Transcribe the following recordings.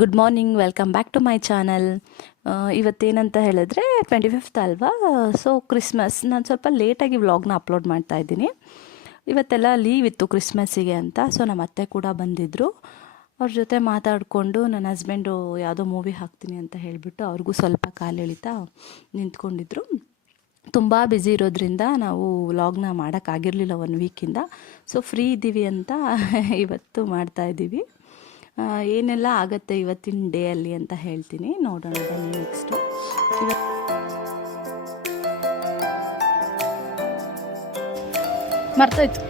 Good morning, welcome back to my channel. ಇವತ್ತೇನಂತ ಹೇಳಿದ್ರೆ 25th ಅಲ್ವಾ, ಸೊ ಕ್ರಿಸ್ಮಸ್. ನಾನು ಸ್ವಲ್ಪ ಲೇಟಾಗಿ ವ್ಲಾಗ್ನ ಅಪ್ಲೋಡ್ ಮಾಡ್ತಾ ಇದ್ದೀನಿ. ಇವತ್ತೆಲ್ಲ ಲೀವ್ ಇತ್ತು ಕ್ರಿಸ್ಮಸ್ಸಿಗೆ ಅಂತ. ಸೊ ನಮ್ಮ ಅತ್ತೆ ಕೂಡ ಬಂದಿದ್ದರು. ಅವ್ರ ಜೊತೆ ಮಾತಾಡಿಕೊಂಡು ನನ್ನ ಹಸ್ಬೆಂಡು ಯಾವುದೋ ಮೂವಿ ಹಾಕ್ತೀನಿ ಅಂತ ಹೇಳಿಬಿಟ್ಟು ಅವ್ರಿಗೂ ಸ್ವಲ್ಪ ಕಾಲು ಎಳಿತಾ ನಿಂತ್ಕೊಂಡಿದ್ರು. ತುಂಬ ಬ್ಯುಸಿ ಇರೋದ್ರಿಂದ ನಾವು ವ್ಲಾಗ್ನ ಮಾಡೋಕ್ಕಾಗಿರಲಿಲ್ಲ 1 ವೀಕಿಂದ. ಸೊ ಫ್ರೀ ಇದ್ದೀವಿ ಅಂತ ಇವತ್ತು ಮಾಡ್ತಾಯಿದ್ದೀವಿ. ಏನೆಲ್ಲ ಆಗುತ್ತೆ ಇವತ್ತಿನ ಡೇ ಅಲ್ಲಿ ಅಂತ ಹೇಳ್ತೀನಿ, ನೋಡೋಣ ಬನ್ನಿ. ನೆಕ್ಸ್ಟು ಮರ್ತೋಯ್ತು.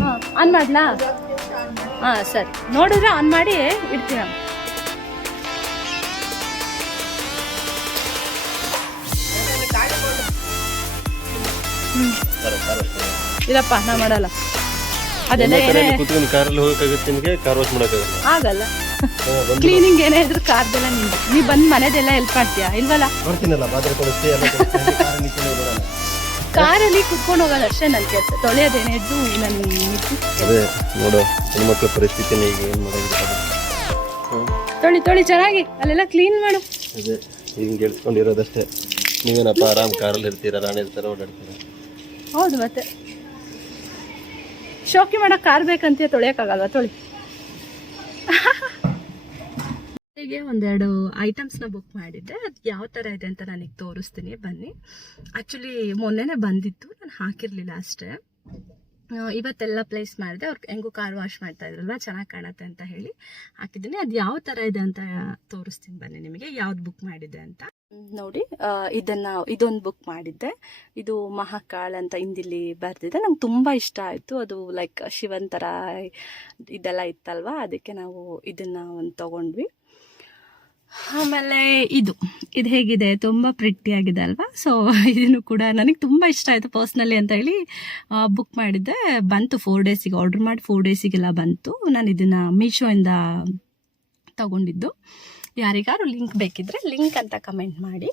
ಹಾಂ, ಆನ್ ಮಾಡಲಾ? ಹಾಂ ಸರಿ, ನೋಡಿದ್ರೆ ಆನ್ ಮಾಡಿ ಇಡ್ತೀನಿ. ಇಲ್ಲಪ್ಪ, ನಾ ಮಾಡಲ್ಲ ಅದೆಲ್ಲ. ಆಗಲ್ಲ, ಕ್ಲೀನಿಂಗ್ ಏನೇ ಇದ್ರು ಕಾರ್ದೆಲ್ಲ ನೀ ಬಂದು ಮನೆದೆಲ್ಲ ಹೆಲ್ಪ್ ಮಾಡ್ತೀಯಾ ಇಲ್ವಲ್ಲ? ಕಾರಲ್ಲಿ ಕುತ್ಕೊಂಡು ಹೋಗೋದು ಅಷ್ಟೇ ನನ್ನ ಕೆಲಸ. ತೊಳೆಯೋದೇನೇ ಇದ್ದು ನನ್ನ ಪರಿಸ್ಥಿತಿ ತೊಳಿ ಚೆನ್ನಾಗಿ ಅಲ್ಲೆಲ್ಲ ಕ್ಲೀನ್ ಮಾಡು. ಅದೇ ಹಿಂಗೆ ಗೆಲ್ಸ್ಕೊಂಡಿರೋದಷ್ಟೇ. ನೀವೇನಪ್ಪ ಆರಾಮ್ ಕಾರಲ್ಲಿ ಇರ್ತೀರ, ರಾಣಿ ಇರ್ತಾರ, ಓಡಾಡ್ತೀರ. ಹೌದು, ಮತ್ತೆ ಶೋಕಿ ಮಾಡೋಕೆ ಕಾರ್ ಬೇಕಂತ ತೊಳೆಯೋಕ್ಕಾಗಲ್ವಾ? ತೊಳಿ. ಹೀಗೆ ಒಂದೆರಡು ಐಟಮ್ಸ್ನ ಬುಕ್ ಮಾಡಿದ್ದೆ. ಅದು ಯಾವ ಥರ ಇದೆ ಅಂತ ನನಗೆ ತೋರಿಸ್ತೀನಿ, ಬನ್ನಿ. ಆ್ಯಕ್ಚುಲಿ ಮೊನ್ನೆನೇ ಬಂದಿತ್ತು, ನಾನು ಹಾಕಿರಲಿಲ್ಲ ಅಷ್ಟೇ. ಇವತ್ತೆಲ್ಲ ಪ್ಲೇಸ್ ಮಾಡಿದೆ. ಅವ್ರು ಹೆಂಗೂ ಕಾರ್ ವಾಶ್ ಮಾಡ್ತಾ ಇದ್ರಲ್ವ, ಚೆನ್ನಾಗಿ ಕಾಣುತ್ತೆ ಅಂತ ಹೇಳಿ ಹಾಕಿದ್ದೀನಿ. ಅದು ಯಾವ ಥರ ಇದೆ ಅಂತ ತೋರಿಸ್ತೀನಿ ಬನ್ನಿ ನಿಮಗೆ, ಯಾವ್ದು ಬುಕ್ ಮಾಡಿದ್ದೆ ಅಂತ ನೋಡಿ. ಇದೊಂದು ಬುಕ್ ಮಾಡಿದ್ದೆ. ಇದು ಮಹಾಕಾಳ್ ಅಂತ ಹಿಂದಿಲಿ ಬರ್ದಿದೆ. ನಂಗೆ ತುಂಬ ಇಷ್ಟ ಆಯಿತು. ಅದು ಲೈಕ್ ಶಿವನ್ ಥರ ಇದೆಲ್ಲ ಇತ್ತಲ್ವ, ಅದಕ್ಕೆ ನಾವು ಇದನ್ನು ಒಂದು ತೊಗೊಂಡ್ವಿ. ಆಮೇಲೆ ಇದು ಹೇಗಿದೆ, ತುಂಬ ಪ್ರಿಟ್ಟಿಯಾಗಿದೆ ಅಲ್ವಾ? ಸೊ ಇದನ್ನು ಕೂಡ ನನಗೆ ತುಂಬ ಇಷ್ಟ ಆಯಿತು ಪರ್ಸ್ನಲಿ ಅಂತ ಹೇಳಿ ಬುಕ್ ಮಾಡಿದ್ದೆ. ಬಂತು 4 ಡೇಸಿಗೆ, ಆರ್ಡ್ರ್ ಮಾಡಿ 4 ಡೇಸಿಗೆಲ್ಲ ಬಂತು. ನಾನು ಇದನ್ನು ಮೀಶೋಯಿಂದ ತಗೊಂಡಿದ್ದು. ಯಾರಿಗಾರು ಲಿಂಕ್ ಬೇಕಿದ್ರೆ ಲಿಂಕ್ ಅಂತ ಕಮೆಂಟ್ ಮಾಡಿ,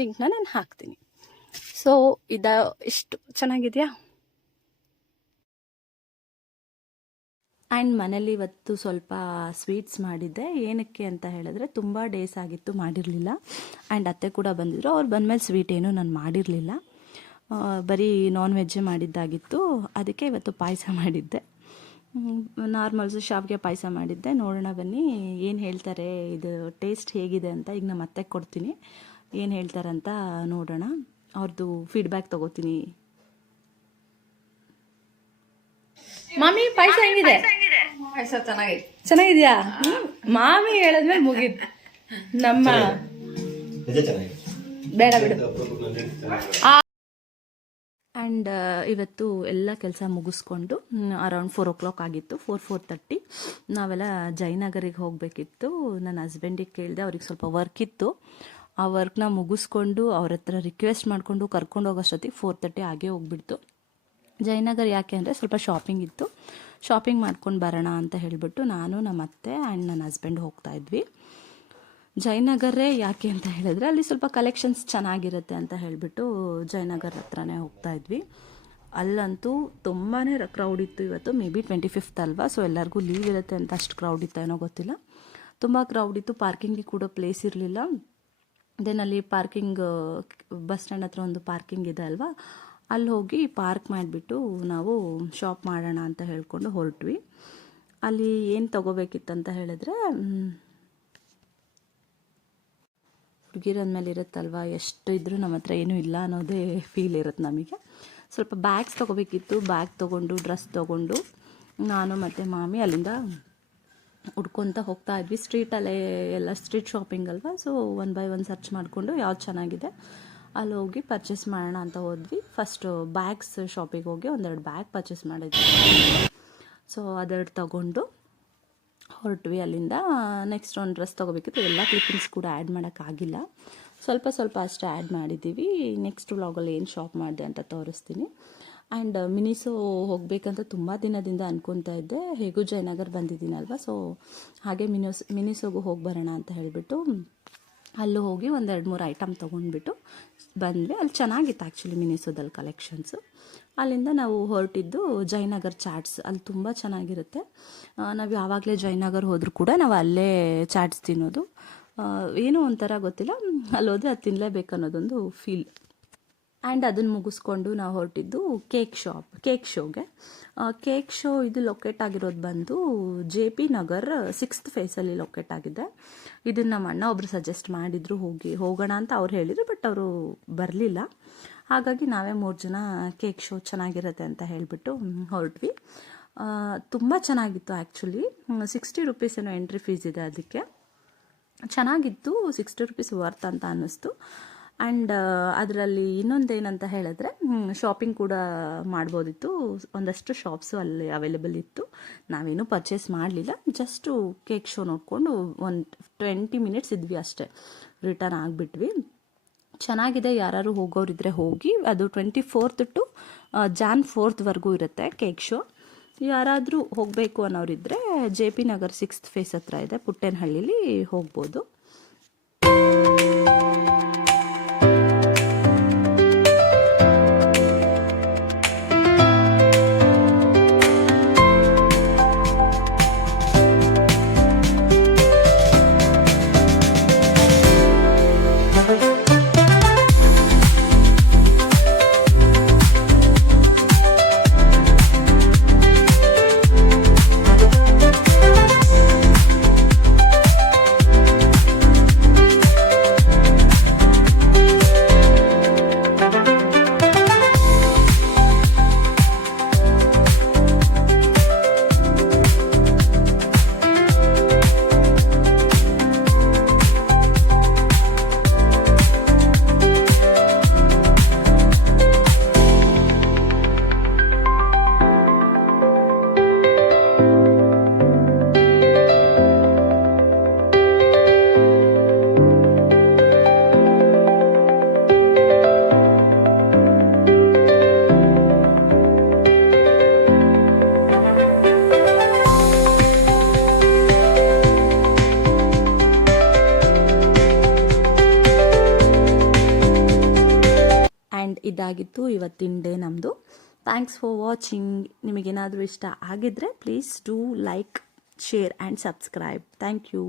ಲಿಂಕ್ನ ನಾನು ಹಾಕ್ತೀನಿ. ಸೊ ಇಷ್ಟು ಚೆನ್ನಾಗಿದೆಯಾ? ಆ್ಯಂಡ್ ಮನೇಲಿ ಇವತ್ತು ಸ್ವಲ್ಪ ಸ್ವೀಟ್ಸ್ ಮಾಡಿದ್ದೆ. ಏನಕ್ಕೆ ಅಂತ ಹೇಳಿದ್ರೆ ತುಂಬ ಡೇಸ್ ಆಗಿತ್ತು ಮಾಡಿರಲಿಲ್ಲ. ಆ್ಯಂಡ್ ಅತ್ತೆ ಕೂಡ ಬಂದಿದ್ದರು. ಅವ್ರು ಬಂದಮೇಲೆ ಸ್ವೀಟ್ ಏನೂ ನಾನು ಮಾಡಿರಲಿಲ್ಲ, ಬರೀ ನಾನ್ ವೆಜ್ಜೇ ಮಾಡಿದ್ದಾಗಿತ್ತು. ಅದಕ್ಕೆ ಇವತ್ತು ಪಾಯಸ ಮಾಡಿದ್ದೆ. ನಾರ್ಮಲ್ಸು ಶಾವಿಗೆ ಪಾಯಸ ಮಾಡಿದ್ದೆ. ನೋಡೋಣ ಬನ್ನಿ ಏನು ಹೇಳ್ತಾರೆ, ಇದು ಟೇಸ್ಟ್ ಹೇಗಿದೆ ಅಂತ. ಈಗ ನಮ್ಮ ಅತ್ತೆ ಕೊಡ್ತೀನಿ, ಏನು ಹೇಳ್ತಾರಂತ ನೋಡೋಣ. ಅವ್ರದ್ದು ಫೀಡ್ಬ್ಯಾಕ್ ತೊಗೋತೀನಿ. ಮಾಮಿ, ಪಾಯಸ ಹೆಂಗಿದೆ? ಪಾಯಸ ಚೆನ್ನಾಗಿದ್ಯಾ? ಮಾಮಿ ಹೇಳಿದ್ಮೇಲೆ ಮುಗೀತು. ನಮ್ಮ ಬೇಡ ಬಿಡು. ಆ್ಯಂಡ್ ಇವತ್ತು ಎಲ್ಲ ಕೆಲಸ ಮುಗಿಸ್ಕೊಂಡು ಅರೌಂಡ್ 4 o'clock ಆಗಿತ್ತು. 4:30 ನಾವೆಲ್ಲ ಜಯನಗರಿಗೆ ಹೋಗಬೇಕಿತ್ತು. ನನ್ನ ಹಸ್ಬೆಂಡಿಗೆ ಕೇಳಿದೆ, ಅವ್ರಿಗೆ ಸ್ವಲ್ಪ ವರ್ಕ್ ಇತ್ತು. ಆ ವರ್ಕ್ನ ಮುಗಿಸ್ಕೊಂಡು ಅವ್ರ ಹತ್ರ ರಿಕ್ವೆಸ್ಟ್ ಮಾಡಿಕೊಂಡು ಕರ್ಕೊಂಡು ಹೋಗೋಷ್ಟೊತ್ತಿಗೆ 4:30 ಆಗೇ ಹೋಗ್ಬಿಡ್ತು. ಜಯನಗರ ಯಾಕೆ ಅಂದರೆ ಸ್ವಲ್ಪ ಶಾಪಿಂಗ್ ಇತ್ತು, ಶಾಪಿಂಗ್ ಮಾಡ್ಕೊಂಡು ಬರೋಣ ಅಂತ ಹೇಳಿಬಿಟ್ಟು ನಾನು, ನಮ್ಮ ಅತ್ತೆ ಆ್ಯಂಡ್ ನನ್ನ ಹಸ್ಬೆಂಡ್ ಹೋಗ್ತಾ ಇದ್ವಿ. ಜಯನಗರೇ ಯಾಕೆ ಅಂತ ಹೇಳಿದ್ರೆ ಅಲ್ಲಿ ಸ್ವಲ್ಪ ಕಲೆಕ್ಷನ್ಸ್ ಚೆನ್ನಾಗಿರುತ್ತೆ ಅಂತ ಹೇಳಿಬಿಟ್ಟು ಜಯನಗರ ಹತ್ರನೇ ಹೋಗ್ತಾ ಇದ್ವಿ. ಅಲ್ಲಂತೂ ತುಂಬಾ ಕ್ರೌಡ್ ಇತ್ತು ಇವತ್ತು. ಮೇ ಬಿ 25th ಅಲ್ವಾ, ಸೊ ಎಲ್ಲರಿಗೂ ಲೀವ್ ಇರುತ್ತೆ ಅಂತ ಅಷ್ಟು ಕ್ರೌಡ್ ಇತ್ತು ಏನೋ ಗೊತ್ತಿಲ್ಲ. ತುಂಬ ಕ್ರೌಡ್ ಇತ್ತು. ಪಾರ್ಕಿಂಗಿಗೆ ಕೂಡ ಪ್ಲೇಸ್ ಇರಲಿಲ್ಲ. ದೆನ್ ಅಲ್ಲಿ ಪಾರ್ಕಿಂಗ್, ಬಸ್ ಸ್ಟ್ಯಾಂಡ್ ಹತ್ರ ಒಂದು ಪಾರ್ಕಿಂಗ್ ಇದೆ ಅಲ್ವಾ, ಅಲ್ಲಿ ಹೋಗಿ ಪಾರ್ಕ್ ಮಾಡಿಬಿಟ್ಟು ನಾವು ಶಾಪ್ ಮಾಡೋಣ ಅಂತ ಹೇಳ್ಕೊಂಡು ಹೊರಟ್ವಿ. ಅಲ್ಲಿ ಏನು ತೊಗೋಬೇಕಿತ್ತಂತ ಹೇಳಿದ್ರೆ, ಹುಡುಗಿರಂದ್ಮೇಲೆ ಇರುತ್ತಲ್ವ, ಎಷ್ಟು ಇದ್ರೂ ನಮ್ಮ ಹತ್ರ ಏನೂ ಇಲ್ಲ ಅನ್ನೋದೇ ಫೀಲ್ ಇರುತ್ತೆ ನಮಗೆ. ಸ್ವಲ್ಪ ಬ್ಯಾಗ್ಸ್ ತೊಗೋಬೇಕಿತ್ತು. ಬ್ಯಾಗ್ ತೊಗೊಂಡು ಡ್ರೆಸ್ ತೊಗೊಂಡು ನಾನು ಮತ್ತು ಮಾಮಿ ಅಲ್ಲಿಂದ ಹುಡ್ಕೊತ ಹೋಗ್ತಾ ಇದ್ವಿ. ಸ್ಟ್ರೀಟಲ್ಲೇ ಎಲ್ಲ ಸ್ಟ್ರೀಟ್ ಶಾಪಿಂಗ್ ಅಲ್ವಾ, ಸೊ 1 by 1 ಸರ್ಚ್ ಮಾಡಿಕೊಂಡು ಯಾವ್ದು ಚೆನ್ನಾಗಿದೆ ಅಲ್ಲಿ ಹೋಗಿ ಪರ್ಚೇಸ್ ಮಾಡೋಣ ಅಂತ ಹೋದ್ವಿ. ಫಸ್ಟು ಬ್ಯಾಗ್ಸ್ ಶಾಪಿಗೆ ಹೋಗಿ ಒಂದೆರಡು ಬ್ಯಾಗ್ ಪರ್ಚೇಸ್ ಮಾಡಿದ್ವಿ. ಸೊ ಅದೆರಡು ತೊಗೊಂಡು ಹೊರಟ್ವಿ ಅಲ್ಲಿಂದ. ನೆಕ್ಸ್ಟ್ ಒಂದು ಡ್ರೆಸ್ ತೊಗೋಬೇಕಿತ್ತು. ಎಲ್ಲ ಕ್ಲಿಪ್ಪಿಂಗ್ಸ್ ಕೂಡ ಆ್ಯಡ್ ಮಾಡೋಕ್ಕಾಗಿಲ್ಲ, ಸ್ವಲ್ಪ ಅಷ್ಟೇ ಆ್ಯಡ್ ಮಾಡಿದ್ದೀವಿ. ನೆಕ್ಸ್ಟ್ ವ್ಲಾಗಲ್ಲಿ ಏನು ಶಾಪ್ ಮಾಡಿದೆ ಅಂತ ತೋರಿಸ್ತೀನಿ. ಆ್ಯಂಡ್ ಮಿನಿಸೋ ಹೋಗಬೇಕಂತ ತುಂಬ ದಿನದಿಂದ ಅನ್ಕೊತಾ ಇದ್ದೆ. ಹೇಗೂ ಜಯನಗರ ಬಂದಿದ್ದೀನಲ್ವ, ಸೊ ಹಾಗೆ ಮಿನಿಸೋಗೂ ಹೋಗಿ ಬರೋಣ ಅಂತ ಹೇಳಿಬಿಟ್ಟು ಅಲ್ಲೂ ಹೋಗಿ ಒಂದು 2-3 ಐಟಮ್ ತೊಗೊಂಡ್ಬಿಟ್ಟು ಬಂದ್ವಿ. ಅಲ್ಲಿ ಚೆನ್ನಾಗಿತ್ತು ಆ್ಯಕ್ಚುಲಿ ಮಿನಿಸೋದಲ್ಲಿ ಕಲೆಕ್ಷನ್ಸು. ಅಲ್ಲಿಂದ ನಾವು ಹೊರಟಿದ್ದು ಜಯನಗರ್ ಚಾಟ್ಸ್. ಅಲ್ಲಿ ತುಂಬ ಚೆನ್ನಾಗಿರುತ್ತೆ. ನಾವು ಯಾವಾಗಲೇ ಜಯನಗರ್ ಹೋದರೂ ಕೂಡ ನಾವು ಅಲ್ಲೇ ಚಾಟ್ಸ್ ತಿನ್ನೋದು. ಏನೋ ಒಂಥರ ಗೊತ್ತಿಲ್ಲ, ಅಲ್ಲಿ ಹೋದರೆ ಅದು ತಿನ್ನಲೇಬೇಕು ಅನ್ನೋದೊಂದು ಫೀಲ್. ಆ್ಯಂಡ್ ಅದನ್ನು ಮುಗಿಸ್ಕೊಂಡು ನಾವು ಹೊರಟಿದ್ದು ಕೇಕ್ ಶೋಗೆ. ಕೇಕ್ ಶೋ ಇದು ಲೊಕೇಟ್ ಆಗಿರೋದು ಬಂದು JP ನಗರ್ 6th ಫೇಸಲ್ಲಿ ಲೊಕೇಟ್ ಆಗಿದೆ. ಇದನ್ನು ನಮ್ಮ ಅಣ್ಣ ಒಬ್ಬರು ಸಜೆಸ್ಟ್ ಮಾಡಿದರು, ಹೋಗೋಣ ಅಂತ ಅವ್ರು ಹೇಳಿದರು, ಬಟ್ ಅವರು ಬರಲಿಲ್ಲ. ಹಾಗಾಗಿ ನಾವೇ 3 ಜನ ಕೇಕ್ ಶೋ ಚೆನ್ನಾಗಿರುತ್ತೆ ಅಂತ ಹೇಳಿಬಿಟ್ಟು ಹೊರಟ್ವಿ. ತುಂಬ ಚೆನ್ನಾಗಿತ್ತು ಆ್ಯಕ್ಚುಲಿ. 60 ರುಪೀಸ್ ಏನೋ ಎಂಟ್ರಿ ಫೀಸ್ ಇದೆ ಅದಕ್ಕೆ. ಚೆನ್ನಾಗಿತ್ತು, 60 ರುಪೀಸ್ ವರ್ತ್ ಅಂತ ಅನ್ನಿಸ್ತು. ಆ್ಯಂಡ್ ಅದರಲ್ಲಿ ಇನ್ನೊಂದೇನಂತ ಹೇಳಿದ್ರೆ ಶಾಪಿಂಗ್ ಕೂಡ ಮಾಡ್ಬೋದಿತ್ತು. ಒಂದಷ್ಟು ಶಾಪ್ಸು ಅಲ್ಲಿ ಅವೈಲೇಬಲ್ ಇತ್ತು. ನಾವೇನು ಪರ್ಚೇಸ್ ಮಾಡಲಿಲ್ಲ, ಜಸ್ಟು ಕೇಕ್ ಶೋ ನೋಡಿಕೊಂಡು ಒಂದು 20 ಮಿನಿಟ್ಸ್ ಇದ್ವಿ ಅಷ್ಟೇ, ರಿಟರ್ನ್ ಆಗಿಬಿಟ್ವಿ. ಚೆನ್ನಾಗಿದೆ, ಯಾರು ಹೋಗೋರಿದ್ರೆ ಹೋಗಿ. ಅದು 24th to Jan 4th ಇರುತ್ತೆ ಕೇಕ್ ಶೋ. ಯಾರಾದರೂ ಹೋಗಬೇಕು ಅನ್ನೋರಿದ್ದರೆ JP ನಗರ್ 6th ಫೇಸ್ ಹತ್ರ ಇದೆ, ಪುಟ್ಟೇನಹಳ್ಳಿಲಿ ಹೋಗ್ಬೋದು. ಇದಾಗಿತ್ತು ಇವತ್ತಿನ ಡೇ ನಮ್ಮದು. Thanks for watching. ನಿಮಗೇನಾದರೂ ಇಷ್ಟ ಆಗಿದ್ದರೆ please do like, share and subscribe. Thank you.